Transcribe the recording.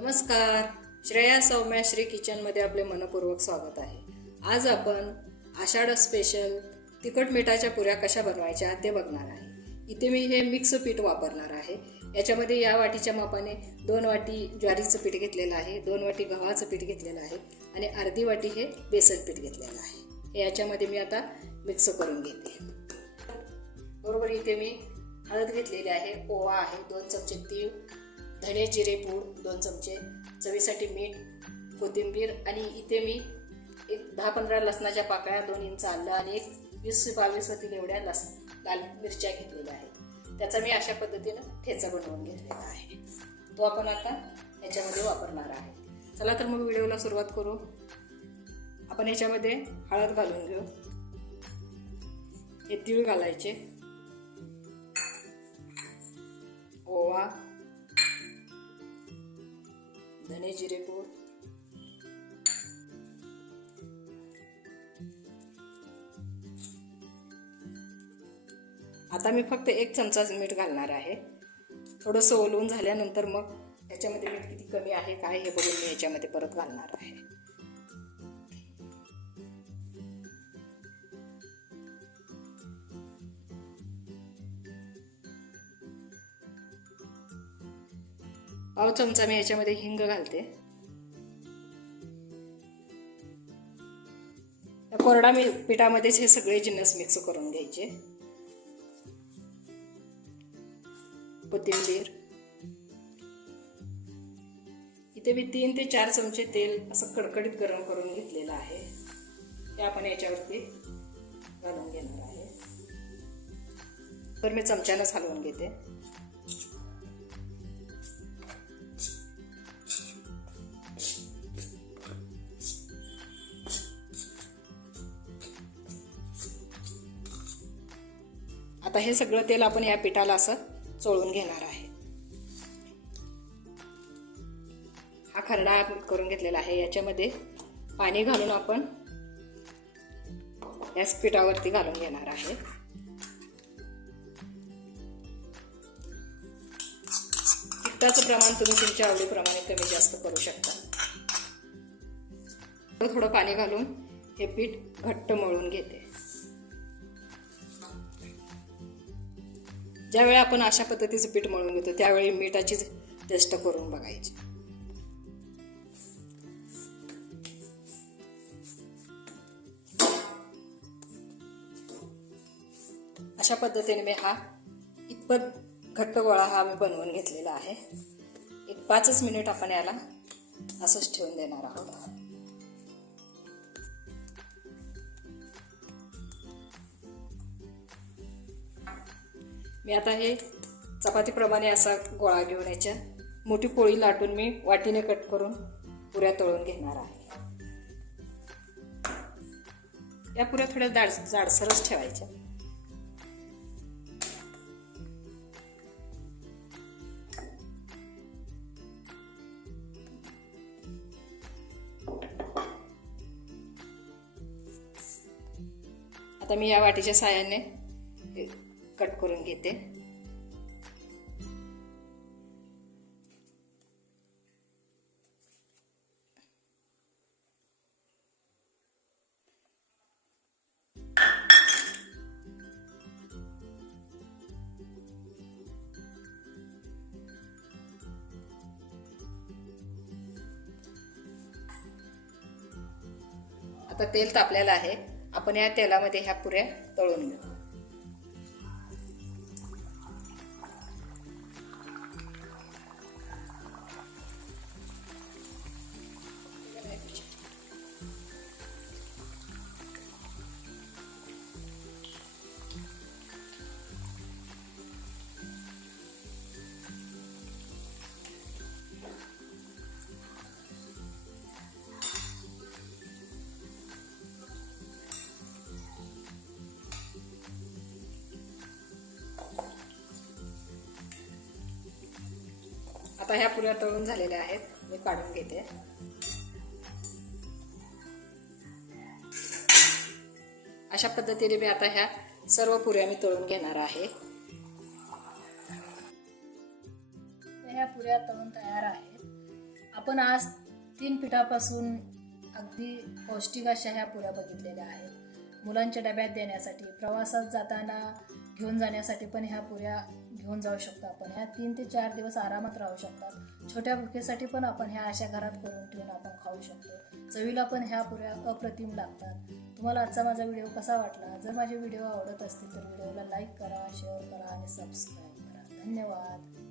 नमस्कार. श्रेया सौम्या श्री किचनमध्ये आपले मनपूर्वक स्वागत आहे. आज आपण आषाढ स्पेशल तिखट मिठाच्या पुऱ्या कशा बनवायच्या ते बघणार आहे. इथे मी हे मिक्स पीठ वापरणार आहे. याच्यामध्ये या वाटीच्या मापाने दोन वाटी ज्वारीचं पीठ घेतलेलं आहे दोन वाटी गव्हाचं पीठ घेतलेलं आहे आणि अर्धी वाटी हे बेसन पीठ घेतलेलं आहे. हे याच्यामध्ये मी आता मिक्स करून घेते. बरोबर इथे मी हळद घेतलेली आहे ओवा आहे दोन चमचे तीळ धने जिरे पूड दोन चमचे चवीसाठी मीठ कोथिंबीर आणि इथे मी एक दहा पंधरा लसणाच्या पाकळ्या दोन इंच आलं आणि एक वीस ते बावीस होतील एवढ्या लस लाल मिरच्या घेतलेल्या आहेत. त्याचा मी अशा पद्धतीनं ठेचा बनवून घेतलेला आहे. तो आपण आता याच्यामध्ये वापरणार आहे. चला तर मग व्हिडिओला सुरुवात करू. आपण याच्यामध्ये हळद घालून घेऊ. हे तीळ घालायचे. ओवा. धने जिरे पूड आता मी फक्त एक चमचा मीठ घालणार आहे. थोडंसं ओलवून झाल्यानंतर मग याच्यामध्ये मीठ किती कमी आहे काय हे बघून मी याच्यामध्ये परत घालणार आहे. पाव चमचा मी याच्यामध्ये हिंग घालते. कोरडा मी पिठामध्येच हे सगळे जिन्नस मिक्स करून घ्यायचे. कोथिंबीर. इथे मी तीन ते चार चमचे तेल असं कडकडीत गरम करून घेतलेलं आहे. ते आपण याच्यावरती घालून घेणार आहे. तर मी चमच्यानंच हलवून घेते. आता हे सगळं तेल आपण या पिठाला असं चोळून घेणार आहे. हा खरडा करून घेतलेला आहे. याच्यामध्ये पाणी घालून आपण याच पिठावरती घालून घेणार आहे. तिखटाचं प्रमाण तुम्ही तुमच्या आवडीप्रमाणे कमी जास्त करू शकता. थोडं थोडं पाणी घालून हे पीठ घट्ट मळून घेते. ज्यावेळी आपण अशा पद्धतीचं पीठ मळून घेतो त्यावेळी मिठाचीच टेस्ट करून बघायची. अशा पद्धतीने मी हा इतपत घट्ट गोळा हा मी बनवून घेतलेला आहे. एक पाचच मिनिट आपण याला असंच ठेवून देणार आहोत. मी आता हे चपातीप्रमाणे असा गोळा घेऊन याच्या मोठी पोळी लाटून मी वाटीने कट करून पुऱ्या तळून घेणार आहे. या पुऱ्या थोड्या जाड जाडसरच ठेवायच्या. आता मी या वाटीच्या साह्याने कट करून घेते. आता तेल तापलेलं आहे. आपण या तेलामध्ये ह्या पुऱ्या तळून घेऊ. आता ह्या पुऱ्या तळून झालेल्या आहेत. मी काढून घेते. अशा पद्धतीने मी आता ह्या सर्व पुऱ्या मी तळून घेणार आहे. ह्या पुऱ्या तळून तयार आहेत. आपण आज तीन पिठापासून अगदी पौष्टिक अशा ह्या पुऱ्या बघितलेल्या आहेत. मुलांच्या डब्यात देण्यासाठी प्रवासात जाताना घेऊन जाण्यासाठी पण ह्या पुऱ्या घेऊन जाऊ शकतो आपण. ह्या तीन ते चार दिवस आरामात राहू शकतात. छोट्या भुकेसाठी पण आपण ह्या अशा घरात करून ठेवून आपण खाऊ शकतो. चवीला पण ह्या पुऱ्या अप्रतिम लागतात. तुम्हाला आजचा माझा व्हिडिओ कसा वाटला? जर माझे व्हिडिओ आवडत असतील तर व्हिडिओला लाईक करा शेअर करा आणि सबस्क्राईब करा. धन्यवाद.